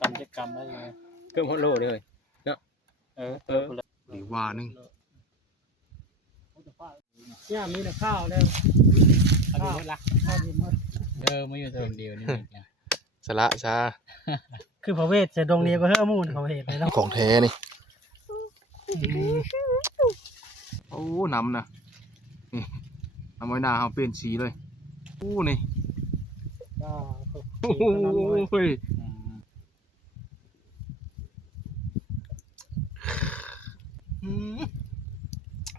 กำจะกำได้ยังไงเพิ่มฮอตโลเลยเนาะหรือว่านึงเนี่ยมีแต่ข้าวแล้วข้าวละข้าวดีมากไม่อยู่ตรงเดียวนี่สละชาคือพระเวทจะดงเดียวก็เฮ้อมูนพระเวทเลยเนาะของแท้นี่โอ้น้ำนะนี่น้ำไว้หน้าเขาเปลี่ยนสีเลยโอ้นี่โอ้ย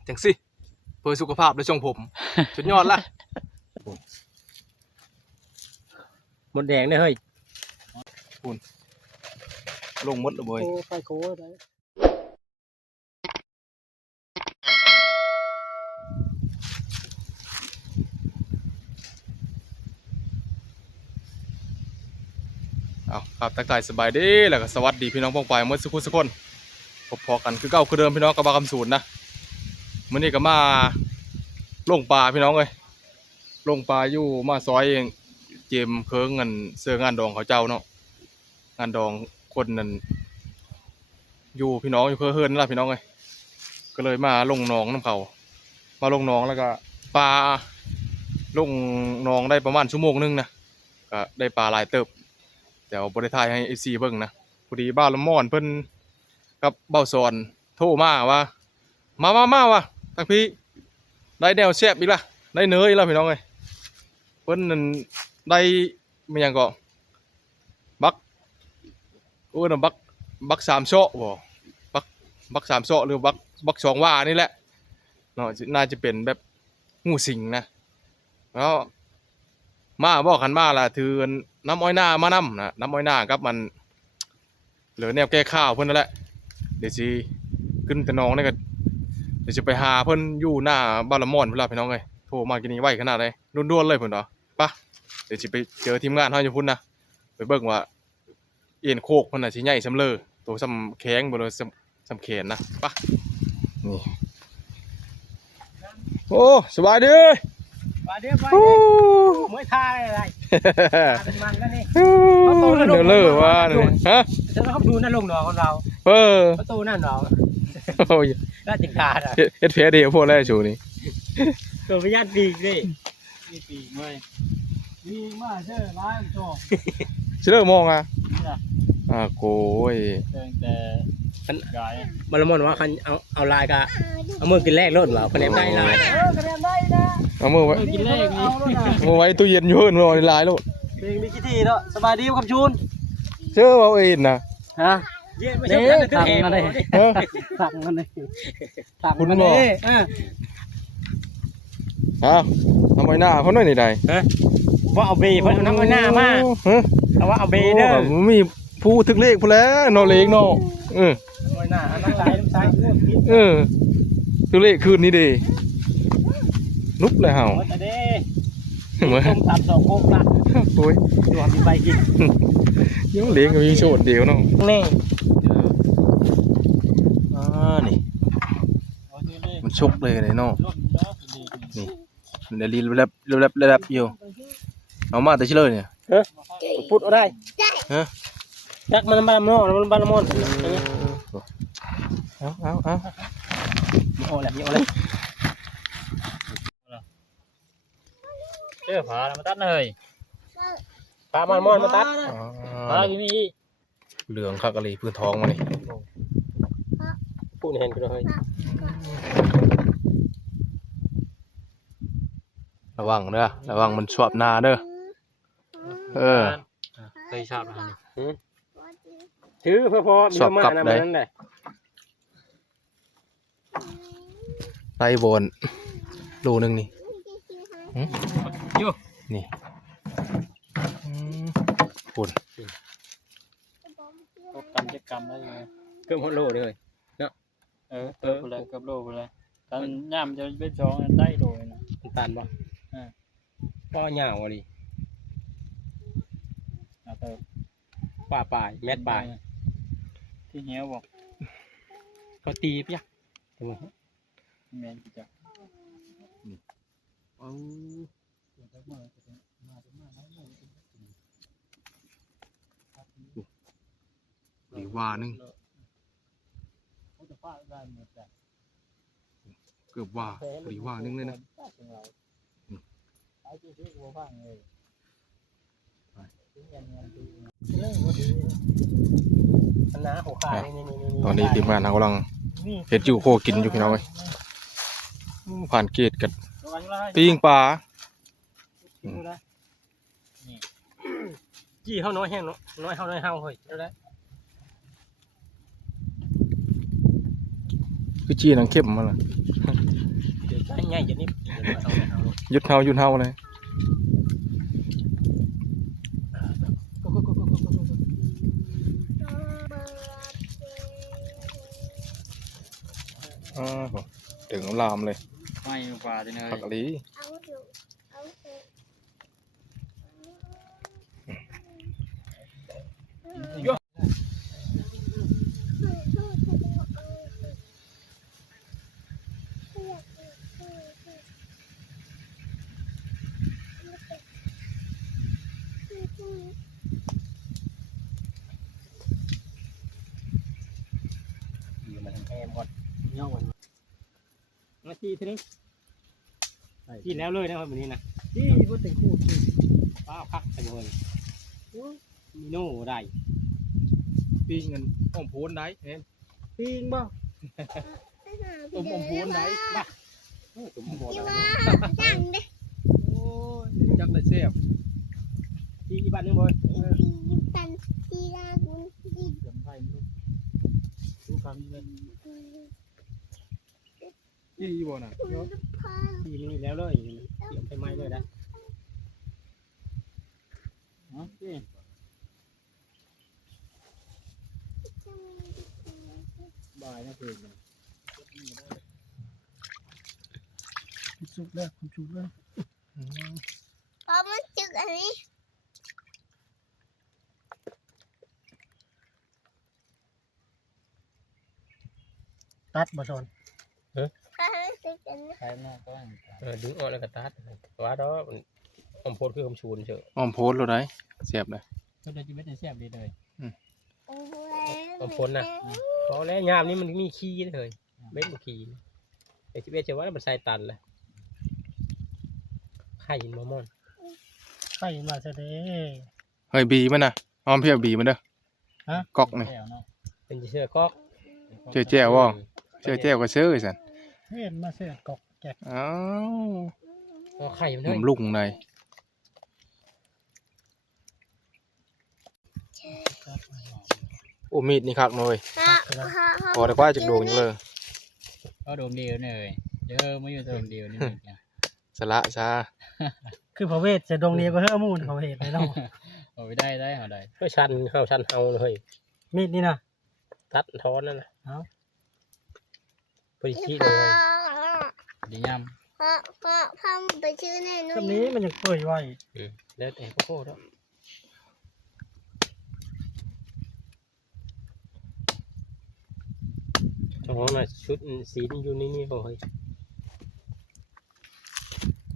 จังสิเพื่อสุขภาพและทรงผมสุดยอดละหมดแดงเนี่ยเฮ้ยลงมดเลยเว้ยไฟโค้ได้เอาครับทักทายสบายดีแล้วก็สวัสดีพี่น้องป้องไปเมื่อสักครู่สักคนพอกันคือเก่าคือเดิมพี่น้องกับบาคำสูตรนะมื่อนี้ก็มาลงปลาพี่น้องเลยลงปลาอยู่มาซอยเองเจมเคิงเงินเสื้องานดองเขาเจ้าเนาะงานดองคนนั้นอยู่พี่น้องอยู่เพื่อเฮิร์นนั่นแหละพี่น้องเลยก็เลยมาลงหนองน้ำเขามาลงหนองแล้วก็ปลาลงหนองได้ประมาณชั่วโมงนึงนะก็ได้ปลาหลายเติบแต่บริทายให้เอฟซีเบิ่งนะพอดีบ้านละม่อนเพิ่นกับเบ้าสอนโทรมาว่ามาว่ะทั้งพี่ได้แนวแซ่บอีกละได้เนื้ออีกแล้วพี่น้องเลยเพิ่นนั่นได้ไม่ยังก็บักโอ้น่ะบักสามโซะบ่บักสามโซะหรือบักสองว่านี่แหละเนาะน่าจะเป็นแบบงูสิงนะแล้วมาบอกกันมาล่ะถือน้ำอ้อยหน้ามานำนะน้ำอ้อยหน้ากับมันเหลือแนวแก้ข้าวเพิ่นนั่นแหละเดี๋ยวสิขึ้นแต่น้องนี่ก็เดี๋ยวจะไปหาเพิ่นอยู่หน้าบ้านละม่อนเพิ่นล่ะพี่น้องเอ้ยโทรมากินนี่ไวขนาดใดด่วนๆเลยเพิ่นเนาะปะเดี๋ยวสิไปเจอทีมงานเฮาอยู่พุ่นนะไปเบิ่งว่าเอ็นโคกเพิ่นน่ะสิใหญ่ซำเลอตัวซำแข้งบ่เลยซำแขนนะปะนี่โอ้สบายดีมาเดี๋ยวไปมวยไทยอะไรเป็นมันก็นี่เดี๋ยวเลิกว่าเนี่ยฮะจะต้องดูนั่นลงหนอของเราประตูนั่นหนอราชการอ่ะเฮ็ดเพจเดียวพวกแรกชูนี่ตัวพยาธิปีกดิมีปีกเลยมีมาเชื่อร้านโชว์เชื่อมองอ่ะโก้ยแต่มันละมอนว่าคันเอาลายกะเอามือกินแรกรถเหรอคะแนนได้ลายเอามือไว้กินแรกนี่มือไว้ตู้เย็นอยู่นอนลายลูกมีกี่ทีเนาะสบายดีครับชูนเชื่อเอาเองนะฮะนี่ทำอะไรทำอะไรทำอะไรทำไมหน้าเขาหน่อยนี่ได้ว่าเอาเบย์เพิ่นน้ำหน้ามาเอาว่าเอาเบย์เด้อมีผู้ทึกเลขผู้แล้วนอเล็กนอหน้าน้ำลายน้ำตาทึกเลขคืนนี้ดีนุกเลยเห่าเหมือนต้มตับ2 โคกละโอ้ยตัวมีใบกินยังเลี้ยงก็มีโชดเดียวน้องนี่นี่มันชกเลยเลยน้องนี่เดี๋ยวรีบอยู่เอามาแต่เฉลยเนี่ยพูดเอาได้จักมันบาลมอนมันบาลมอนเอาแหละเอาเลยเชื่อผามาตัดเลยผามันมอนมาตัดผาที่นี่เหลืองคักอะไรพื้นท้องมานี่พูดเห็นกันเลยระวังเด้อระวังมันชอบนาเด้อเคยชอบนะถือเพื่อพอมีมานะมันนั่นแหละไล่บนโลนึงนี่นี่ปุ่นกำจะกำได้ยังไงเพิ่มฮอตโลเลยเนาะไปเลยกับโลไปเลยตอนย่ามจะเป็น2ได้โลนะตันบ่ป้อเหย่าวะดิป่าปลายแมทปลายที่เหี้ยวบอกเขาตีปะแมนจ้ะ ว่าหนึง เขาจะฟาดได้หมดจ้ะ เกือบว่าพอดีว่าหนึงเลยนะ ไอ้ที่ซื้อหัวฟังเลยเงินดู คณะหัวขานี่ ตอนนี้ทีมงานเรากำลังเฮ็ดอยู่โคกินอยู่พี่น้องเอ้ยผ่านเกตกับปิ้งปลา จี้เฮาน้อยแห้งน้อยเฮาน้อยเฮาเฮ้ยได้ คือจี้หนังเข้มมาล่ะ เดี๋ยวใหญ่จะนี่ ยุดเฮาเลยถึงลามเลย ไม่ปลาที่ไหน ผักอะลีมันแห้งหมดเนาะวันนาทีทีนี้กินแล้วเลยนะครับวันนี้นะจี้พูดถึงคู่ป้าพักไปเลยมีโน่ได้ ปิ้งกันอ้อมโพนได้เห็น ปิงบ่ อ้อมโพนได้มา ตุ่มบ่ ว่าจังเด้ โอ้ยจักได้แซ่บ จี้บ้านนึงบ่ ปีปันปีลาบุญปี เสียงไทยลูกดูคำเงิน จี้บ่น่ะ พ่อ จี้นี่แล้วเลยเตรียมไปไม้เลยนะ อ๋อพี่ บ่ายนะเพื่อน สุกแล้วสุกแล้ว พอมันจึกอันนี้ ตัดบ่ชน ก็ให้สึกอันนี้ ใครหน้าก็ ดึงออกแล้วก็ตัดว่าดอกอมโพดคืออมชูนเฉย อ้อมโพนเราได้แซ่บเลย ก็ได้ชีวิตในแซ่บดีเลย อมโพดนะพอแล้วยามนี้มันมีขี้เลยเม็ดมันขี้ไอ้ที่เวชว่ามันใส่ตันเลยไข่มะม่อนไข่มาซะเด้ เฮ้ยบีมันน่ะอ้อมเพียบบีมันเด้อ ฮะ ก๊อกนี่ เป็นเชือกก๊อก เจ้าแจ้วบ่เจ้าแจ้วก็เชื่อไอ้สัน เห็นมาเสือกก๊อกแกะ อ้าว เอาไข่มัน ผ ได้ มลุงใน โอ้มีดนี่คักหน่อย พอได้กว่าจากโดงจังเลย ก็โดมเดียวเลยเดี๋ยวไม่อยู่โดมเดียวนี่นะ สละซา คือพระเวทจะดงเดียวก็เฮ้อมูนเขาเห็นไปเนาะ เอาไปได้เอาได้ ก็ชันเฮาเลยมีดนี่นะตัดทอนนั่นนะเอาไปขี้เลย ดีย พ่อไปชื่อแน่นุ่ คำนี้มันยังเปื่อยไว้แล้วแต่โคตรแล้วเจ้าของน่ะชุดสีนี่อยู่นี่บ่เฮ้ย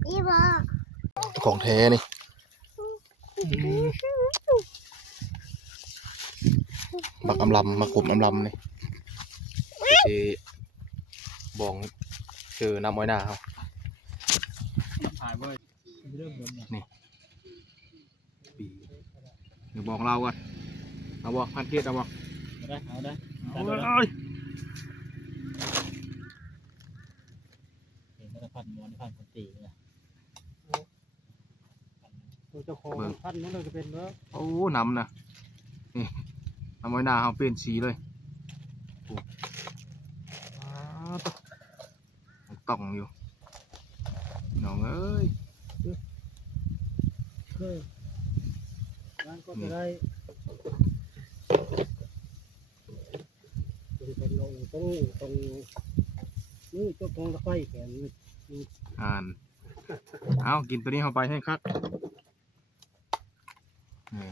นี่บ่ ของแท้นี่บักอำลำมากลุ่มอำลำนี่สิบองคือน้ำอ้อยหน้าเขา ำถ่ายไว้เรื่องเงินเนี่ย ปีเดี๋ยวบอกเราก่อนเอาบอกพันเกตเอาบอก เอาได้ เอาเลย เห็นพันม้วนพันตีเนี่ย เจ้าของพันนั่นเลยจะเป็นว่า โอ้น้ำนะนี่น้ำอ้อยหน้าเขาเปลี่ยนสีเลยโอ้ต้องอยู่น้องเอ้ย ร้านก็จะได้เป็นลงตรงนี่เจ้าของตะไคร้แขน เอากินตัวนี้เข้าไปให้ครับนี่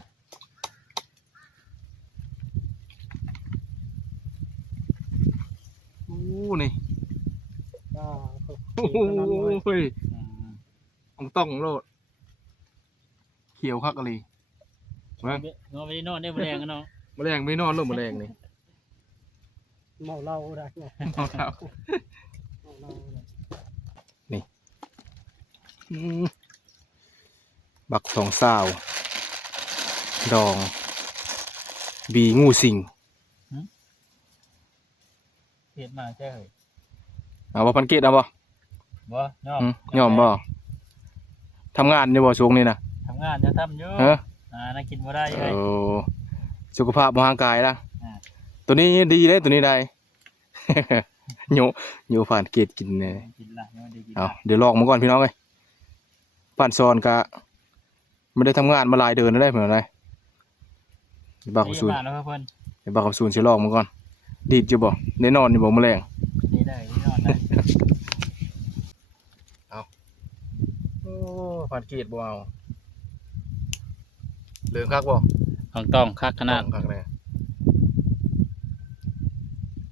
โอ้นี่ ก็ โอ้โหต้องโลดเขียวคักอะไร นอนไปนอนได้แรงกันเนาะ แมลงไม่นอนหรอกแมลงนี่ เมาเหล้าได้เนาะ เอาเท้า เมาเหล้าได้ บักสองสาว ดอง บีงูสิง เฮ็ดมาแจ้เหย เอาบ่พันเกตเอาบ่ บ่ยอม ยอมบ่ทำงานอยู่บ่ช่วงนี้นะ ทำงานจะทำอยู่ เฮ้อ น่ากินบ่ได้เลย โอ้สุขภาพบ่ร่างกายล่ะ อ่า ตัวนี้ดีเด้ตัวนี้ได้ โยผ่านเกตกินเนี่ย กินละยังไม่ได้กิน เอาเดี๋ยวลองมาก่อนพี่น้องเอ้ยผ่านซอนกะไม่ได้ทำงานมาหลายเดือนแล้วได้เหมือนไรบักคำซูน มาแล้วเพิ่น บักคำซูนสิลองมาก่อน ดีดอยู่บ่แน่นอนอยู่บ่แมลง นี่ได้นี่นอนได้ โอ้ผ่านเกตบ่เอาเหลืองคักบ่ ของต้องคักขนาด คักแน่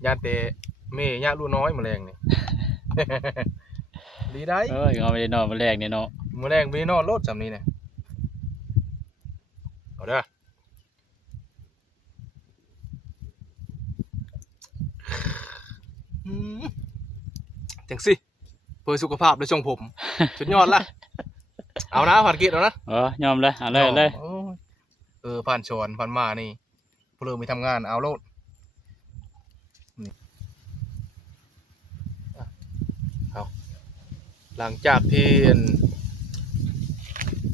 ญาติแม่ญาติลูกน้อยแมลงนี่ ดีได้ เอ้ยเอาไปได้นอนมาแรกนี่เนาะ แมลงไม่ได้นอนโลดจำนี้เนี่ยเอาเด้อจังสิเพื่อสุขภาพและทรงผม สุดยอดละเอานะผ่านเกตเอานะ ยอมเลยเอาเลยเอาเลย โอ้ยผ่านชอนผ่านมานี่เพื่อมีทำงานเอาโลดนี่เอาหลังจากที่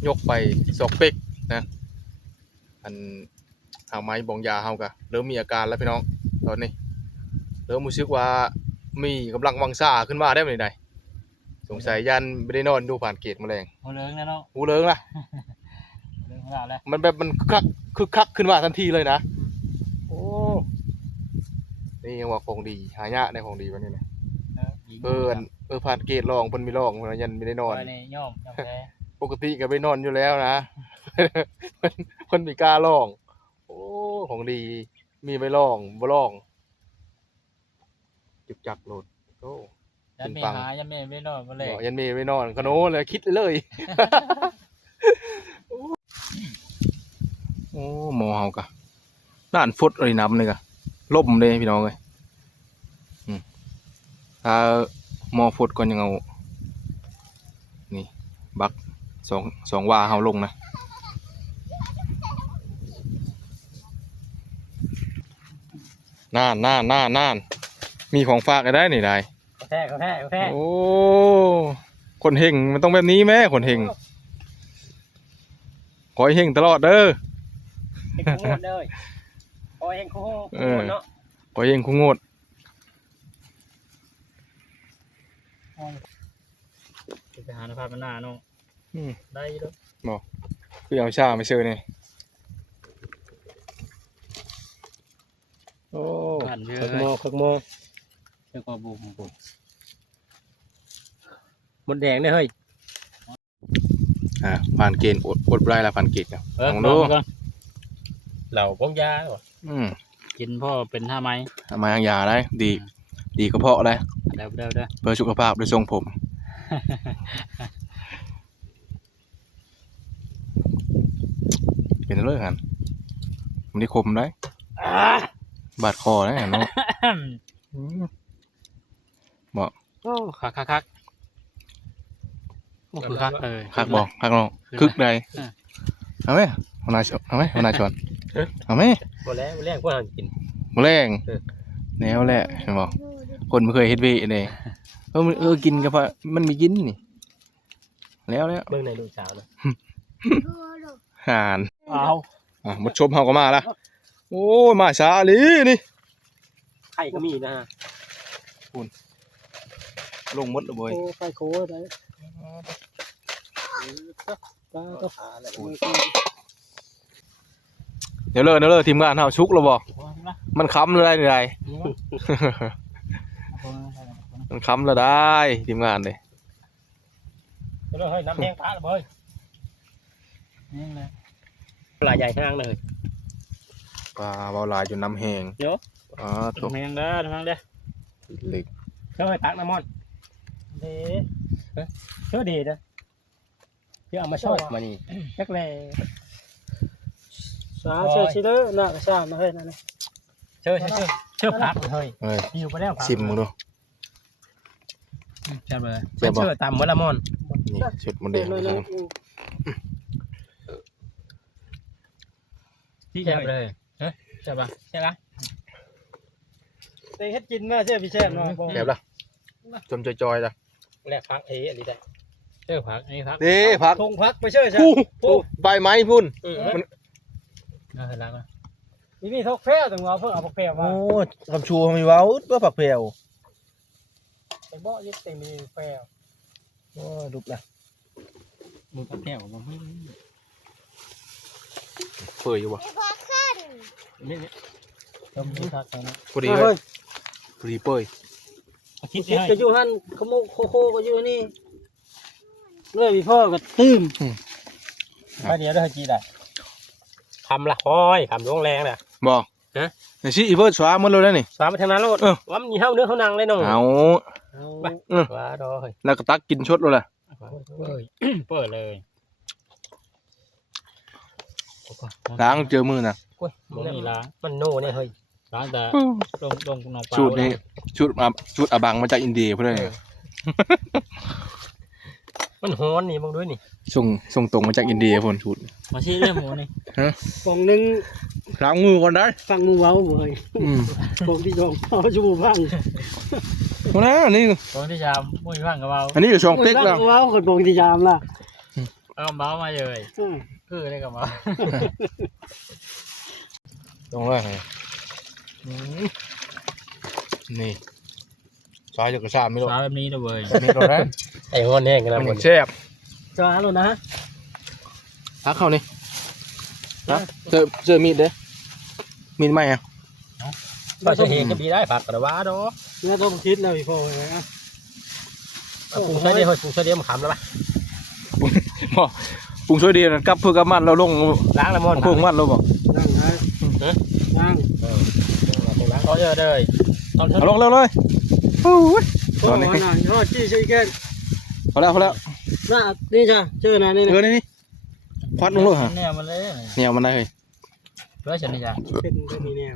ยกไปสอกเป๊กนะอันหางไม้บองยาเฮากะเริ่มมีอาการแล้วพี่น้องตอนนี้เริ่มรู้สึกว่ามีกำลังวังซ่าขึ้นมาได้ไหมใดสงสัยยันไม่ได้นอนดูผ่านเกตแมลง หัวเลิงนะเนาะ หูเลิงล่ะ หัวเลิงของเราแล้ว มันแบบมันคึกคักขึ้นมาทันทีเลยนะโอ้นี่ยังว่าของดีหายากในของดีวันนี้นะผ่านเกตลองเพิ่นมีลองเพิ่นยันไม่ได้นอน นี่ยอมแท้ ปกติก็ไปนอนอยู่แล้วนะ คนมีกล้าลอง โอ้ ของดี มีไปลองบ่ลองจุกจักโหลดโอ้ ยันไม่หายันไม่นอนมาแรก ยันมีไปนอนขโนเลยคิดเลย โอ้หมอเฮากะด้านฟุตเลยน้ำเลยกะล่มเลยพี่น้องเลยถ้าหมอฟุตก่อนยังเอานี่บักสองวาเฮาลงนะน่านมีของฝากกันได้นี่ได้ แท้แท้ โอ้คนเฮงมันต้องแบบนี้แม่คนเฮงขอให้เฮงตลอดเด้อ เฮงโง่เลยโอ้เฮงโง่เนาะ ขอให้เฮงคุงโงด ไปหาในภาพมันหน้าเนาะได้แล้ว คือเอาชาไม่เชื่อนี่โอ้ ผ่านเย คึ อะ กโมคึกโม เจ้าก็บุก หมดแดงเนี่ยเฮ้ย ผ่านเกณฑ์อดไร้ละผ่านเกณฑ์ครับลองดู ก่อน เหล่าพงยาเหรอ กินพ่อเป็นท่าไม้ ทำไมทางยาได้ดีกระเพาะได้ เด้อ เพื่อสุขภาพด้วยทรงผมเป็นเรื่องกันมันได้คมได้บาดคอได้เนาะ โอ้คักโอ้คือคักเลย คักบอกคักเนาะคึกได้เอาไหมหัวหน้าชอนเอาไหม หมดแล้วแรกพวกเรากิน แมลงแนวแหละเห็นบอกคนไม่เคยเฮ็ดเวทเลยกินกับมันมีกินนี่แล้ว เบื้องในดูสาวนะ ห่าน เอา มดชมเฮาก็มาละโอ้ยมาช้าเลยนี่ ไข่ก็มีนะฮะ ลงมดเลยบ่อย โอ้ไข่โค้ได้ปลาตัว เดี๋ยวเลยทีมงานเฮาชุกแล้วบ่มันค้ำเลยได้ไงมันค้ำแล้วได้ทีมงานเลย เฮ้ยน้ำแห้งปลาเลย นี่เลย ปลาใหญ่ข้างเลย ปลาเบาลายจนน้ำแห้งตก แมงเด้อแมงเด้อ เหล็ก เฮ้ยตักน้ำมันเด้เชื่อดีนะเพื่อเอามาช่วยมานี่แค่เลย เชื่อชิเด้อน่ะกระชามมาเฮ้ยนั่นน่ะเชื่อพักเฮ้ย เอ้ย อยู่ไปแล้วพัก ชิมมึงดู แซ่บเลย เจ็บบ่ เชื่อตามเมื่อละมอน นี่ชุดมันแดงนะครับ แซ่บเลยใช่ปะใช่ปะ เฮ็ดกินมาเชื่อพี่แช่หน่อยบ่ แซ่บละจมจอยๆละ แลกพักอันนี้ได้ เจ้าผักอันนี้ผัก นี่พัก ทงพักไปเชื่อใช่ ผู้ใบไม้พุ่น น่ารักนะ นี่ทกแพ้ถึงว่าเพิ่งเอาผักแพรมา โอ้คำชูมีเว้าว่าผักแพรว ไปบ่ยึดติมีแพร โอ้ลุกละ มือกับแก้วผม เปื่อยอยู่บ่ ไอ้พ่อขึ้น นี่ต้มดูทักกันนะ พอดีเลยพอดีเปื่อย คิด คิด ให้ ก็อยู่หั่นขโมโคก็อยู่นี่เลยพี่พ่อก็ตื้มไปเดี๋ยวได้จีได้คำละห้อยคำลงแรงน่ะ บ่ไอ้สิอีเวิร์ดสวาหมดเลยแล้วนี่ สามไปทางนั้นโลดว่ามันเฮาเนื้อเฮานังเลยน้อง เอา ว่าดอเฮ้ย แล้วก็ตักกินชดเลยล่ะ เปิดเลย ล้างเจอมือน่ะ มันนี่ล้าง มันโน่เนี่ยเฮ้ย ล้างแต่ลงนองปลา ชุดนี้ชุดอบังมาจากอินเดียเพื่อนเลย มันฮ้อนนี่มึงด้วยนี่ ส่งตรงมาจากอินเดียพุ่นชุด มาชี้เรื่องหมูนี่ ปองนึง ล้างมือก่อนได้ ฟังมือเว้าเฮ้ยปองที่จองเอาจูบฟัง มาแล้วนี่ ตรงที่ชามมุ้ยฟังกับเรา อันนี้อยู่ช่องเต็กแล้ว เว้าคนปองที่ยามล่ะ เอาเบามาเลยคือได้กับเบา ตรงเลยนี่สายจากกระชาไม่รู้ สาวแบบนี้นะเว้ย นี่เราได้ ไอ้ฮ้อนแห้งกัน มั นะ น คน แซ่บ จ้าโลดนะ ทักเข้านี่นะเจอมีดเด้มีดไหมอ่ะ ก็จะเห็นก็ดีได้ผักกระว่าดอเนื้อต้มคิดแล้วอีพ่อเลยนะปรุงใส่เดียวปรุงใส่เดียวมันขำแล้วป่ะ บ่ปรุงช่วยดีนะกับเพื่อกับมันเราลง ล้างละมอน เพื่อมันเราบอก นั่งนะนั่ง เขาเยอะเลย เอาลงเร็วเลยโอ้ย ตอนนี้ยอดจี้ใช่แก่ พอแล้วน่า นี่จ้ะเจอนะนี่ นี่ควัดลงเลยฮะ เนี่ยมันเลย เนี่ยมันได้เลย เพื่อฉันนี่จ้ะ เป็นนี่เนี่ย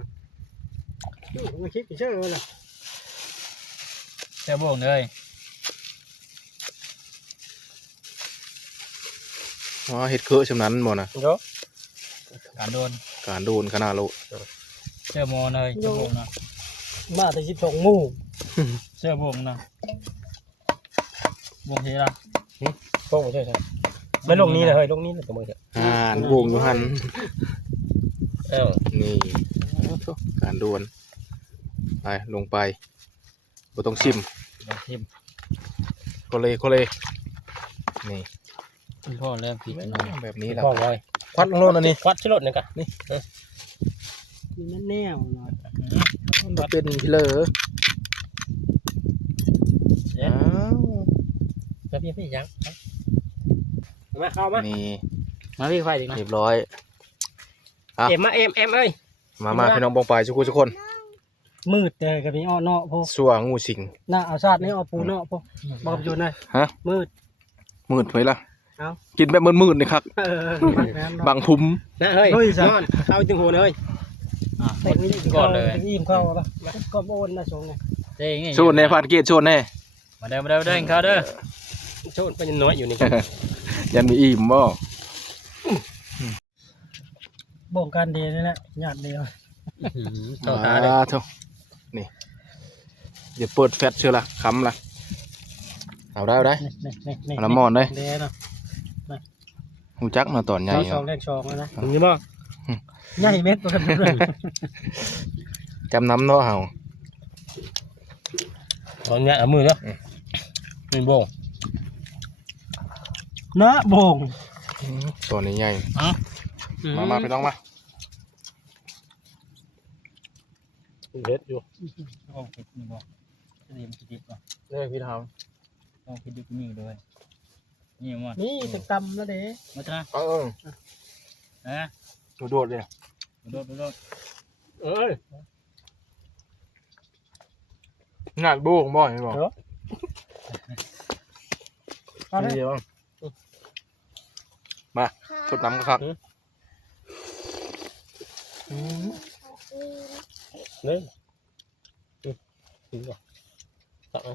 มาคิดเชื่อเลย เจ้าบ่งเลย อ๋อเห็ดเคอะชำนั้นหมดนะ เยอะ การโดน การโดนขนาดโล เจ้าโมเลยเจ้าบ่งนะ มาแต่12หมู่ เจ้าบ่งนะบ่งทีละ โป้ใช่ไม่ลงนี้เลยเฮ้ยลงนี้เลยตัวมือเถอะ วงอยู่หัน อ้าว นี่การโดนไปลงไปบ่ต้องชิม ลองทิม ก็เลยนี่ คุณพ่อเริ่มผิดนะ แบบนี้แหละ ป้องไว้ ควัดลงโลดอันนี้ ควัดชิลดนี่กันนี่นี่แน่วเนาะ มันเป็นพิเลอร์อ้าว แล้วพี่ยังมาเข้ามา นี่ มาพี่ไฟดีนะ เรียบร้อย เอ็มมาเอ็มเอ้ย มาพี่น้องบองไปทุกคน มืดเลยกับนี่อ้อเนาะพวก สัวงูสิง น่าเอาชาตินี่เอาปูเนาะพวกบอกอยู่หน่อย ฮะ มืด มืดไว้ละ เอ้า กินแบบมืดๆนี่ครับบางพุ่ม นะเฮ้ยนอนเข้าจึงหัวเลย ก่อนเลย อิ่มเข้าป่ะก็โอนนะชงไง เจ๊งี้ โชดแน่ฟาดเกตโชดแน่ มาเดินเขาเด้อ โชนเป็นน้อยอยู่นี่ ยันมีอิ่มบ่ บ่งการเดียนี่แหละหยาดเดียว เท่านี่อย่าเปิดแฟตเชียวละคำละเอาได้เอาละหมอนได้ เดียเนาะ หูจักมาตอนใหญ่ ชองแรกชองนะนี่บ่ใหญ่เม็ดตัวกันเลย จำน้ำเนาะเฮา ตอนนี้เอามือเนาะนี่บ่งนะบ่ง ตัวนี้ใหญ่มาไปต้องมา เล็ดอยู่ โอ้ผิดนี่บ่นี่มันผิดป่ะ เนี่ยพี่ท โอ้ผิดดูนี่ด้วยนี่มัน นี่ถึงตำแล้วเด้ มาจ้า ำโดดเลย โดด เอ้ย งานบูงบ่อยไหมบอก เอาเลย เดียวมาชดน้ำก็ครับ เนี่ยถึงก่อนตักเอา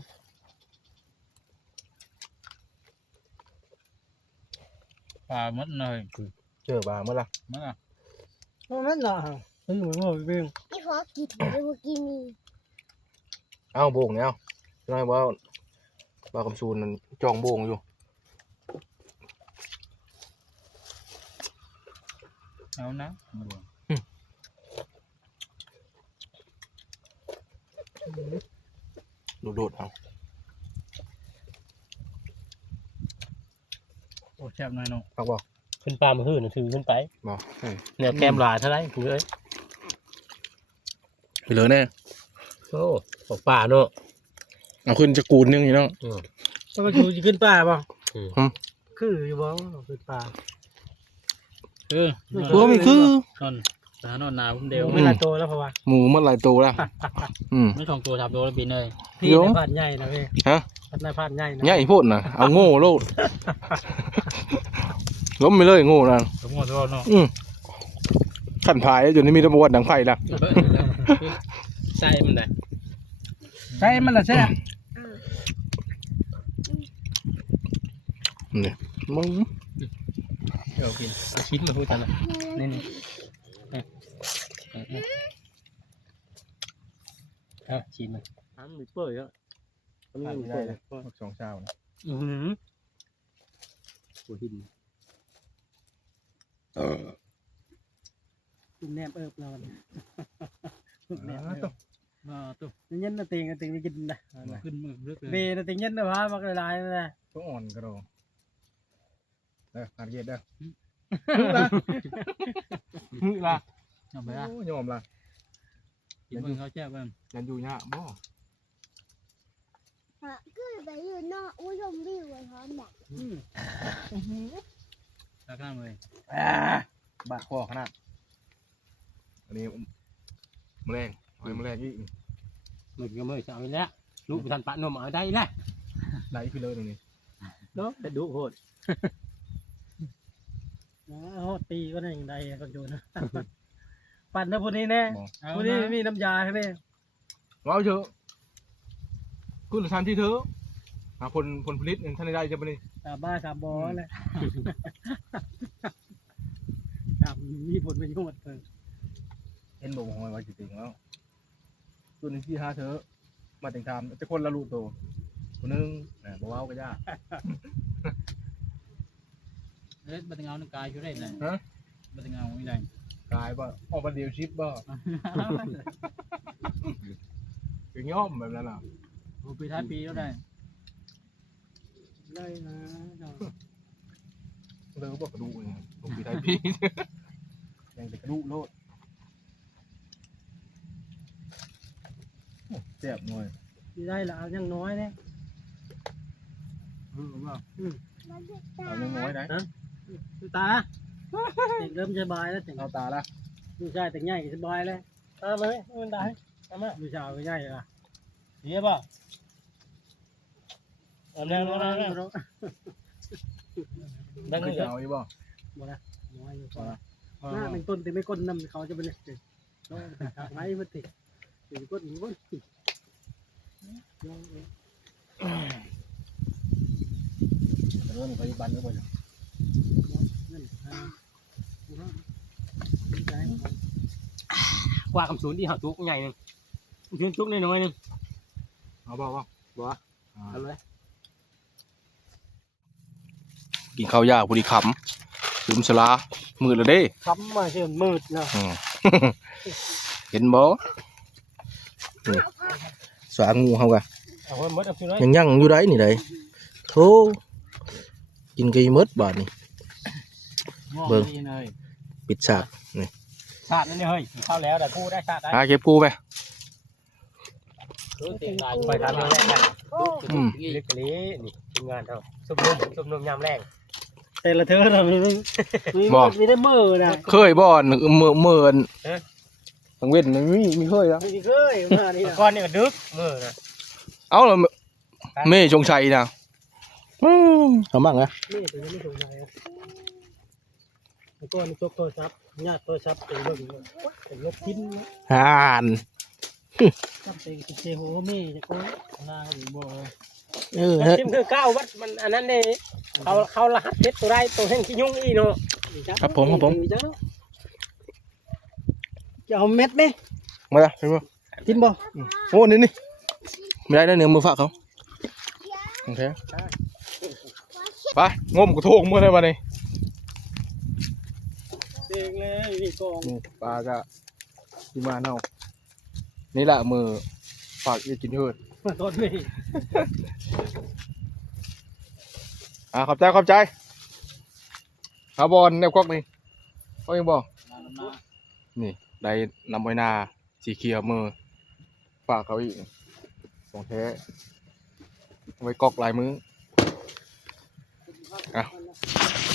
ปลาหมดเลย เจอปลาเมื่อไร มันอ่ะ นั่นน่ะมันเหมือนว่าเบิ่ง นี่พอกินหรือว่ากินนี่ เอาโบกเนี่ยเอาน้อยว่าปลากำซูนมันจองโบงอยู่ เอานะมาดู โดดๆเอา โอ้แซ่บหน่อยเนาะ พักบ่ ขึ้นปลามาหื้อน่ะถือขึ้นไป บ่ เนี่ยแก้มลายเท่าไรคุณเอ้ย ไปเลยแน่ โอ้ตกปลาเนาะ เอาขึ้นจะกูนนึงนี่เนาะ แล้วมันอยู่ขึ้นปลาป่ะ อืม คืออยู่บ่ขึ้นปลา คือ พวกมันคือน อนหนาวเดียว ไม่ละโตแล้วเพราะว่า หมูมันหลายตัวแล้วอืม ไม่ของตัวทับตัวแล้วปีนเลย พี่ เดี๋ยว ในพันใหญ่นะเว้ย ฮะ ในพันใหญ่นะ ใหญ่โพดนะเอาโง่โลดล้มไปเลยโง่นะ สมมติว่าเนาะ ขันพายจนนี้มีตำรวจดังไฟละ ใส่มันได้ ใช่มันละใช่ นี่มึง เดี๋ยวกิน เอาชิ้นมาพูดกันนะนี่นี่ชิ้นมันมันเปื่อยอ่ะมันมีเปื่อยเลย สองเช้านะ หัวหินคุณแนบเราแนบ ตัว nhân là tiền đi kinh này ขึ้นมือเลือกเลย về là tiền nhân là hóa mặc lại này ตัวอ่อนกระโดดเด้อการเย็ดเด้อ là เอาไปอ่ะ โอ้ยอมละ กินมือเขาแซ่บมัน ยันอยู่เนี่ยบ่ cứ bây giờ nó uống rồng riêu rồi hả mẹ ตาข้ามเลย บาดคอขนาดอันนี้แมลงหอยแมลงอีก mình có mới sao đấy lúc thằng bạn nó ở đây này ไหลขึ้นเลยตรงนี้ đó để đủ hột hột tì có này đây con chuột bạn nó phun đi nè เอา phun นะ đi mi năm già thế này ว้าวเถอะคุณทันที่เธอหาผลผลิตท่านได้จะไปนี่ cả ba cả bò này cả mi phun mình không một thời เห็นบอกหอยไว้จิตติงแล้วตัวนี้ที่หาเธอมาแต่งคำจะคนละลูกโตคนนึงบอกว่าก็ยาก เล็ดบัตรเงาหนึ่งกายช่วยได้เลย ฮะ บัตรเงาไม่ได้ กายบ่ออกมาเดียวชิปบ่ถึงย่อมแบบนั้นล่ะ โอ้ปีท้ายปีแล้วได้ đây là เลยบอกกระดูกเลยลงปีไทยพี่ยังแต่กระดูกโลดเจ็บหน่อย thì đây là nhân nói đấy รู้ป่ะ เอาเงินน้อยได้ người ta tỉnh lâm chơi bài đó tỉnh เอาตาละ người trai tỉnh nhảy chơi bài đấy mấy người ta người chào người nhảy là gì vậy bảo ở đây nó đang คือ người จะเอาอีบ่ nói mình tuần thì mấy con nămเขาจะเป็นnó ngay mất thì con những con เรื่องไปบ้านก็บ่อยู่ qua cầm xuống đi hảo thuốc nhảy này chuyên thuốc này nói này เอาบ่บ่ บ่เอาเลย กินข้าวยากพอดีขำลืมสลามือละเด้ cắm mà chứ mượt nào เห็นบ่สางูเฮากัน เอาไว้mất được đấy ยังอยู่ได้นี่ได้โธ่กินไก่มดบาดนี่ เบิ่งเลย ปิดฉากนี่ sạt nữa hơi sao léo đã cu đã sạt đấy หาเก็บกูไป bài thám nham leng này อืม lịch cái lý nè teamงานเท่าซุ่มนมยามแรงแต่ละเธอเรามีได้มือนะ เคยบ่เมื่อนทางเว้นมีเคยแล้ว มีเคยมานี่ก้อนนี่ก็ดึกมือนะ เอาล่ะแม่จงชัยนะทำบ้างนะ นี่ตัวนี้ไม่สงสัยก้อนนี่จกโทรศัพท์ ญาติตัวชับไปเบิ่งไปลบทิ้น ห่าน ชับไปเจโฮเม่จะก้อยนาเขาดูบ่ ทิมคือก้าววัดมันอันนั้นเลยเขารหัสเพชรตัวได้ตัวแห่งขี้ยุ่งอีเนาะ ครับผมจะเอาเม็ดไหม มาละเห็นป่ะ ทิ้นบ่ โอ้นี่ไม่ได้นะเนื้อมือฝากเขาโอเคไปงมกระทงมือได้มาเลย เด้งเลยนี่กอง ปลาก็ที่มาเน่านี่แหละมือฝากจะกินเถิด ต้นนี่ ขอบใจหาบอลแนวกอกนี่เขายังบอกนี่ได้นำไว้นาสีเขียวมือฝากเขาอีกของแท้ไว้กอกลายมือ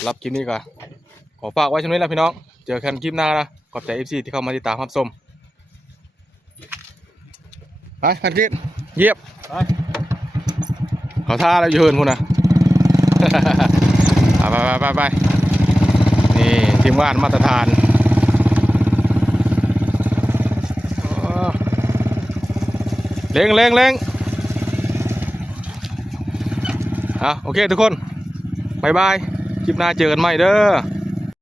รับคลิปนี้ก่อนขอฝากไว้ช่วงนี้แหละพี่น้องเจอกันคลิปหน้านะขอบใจ FC ที่เข้ามาติดตามรับชมไปคันกินเยียบเขาท่าแล้วยืนคุณนะ ไปนี่ทีมงานมาตรฐานเล็งโอเคทุกคนบายบายคลิปหน้าเจอกันใหม่เด้อ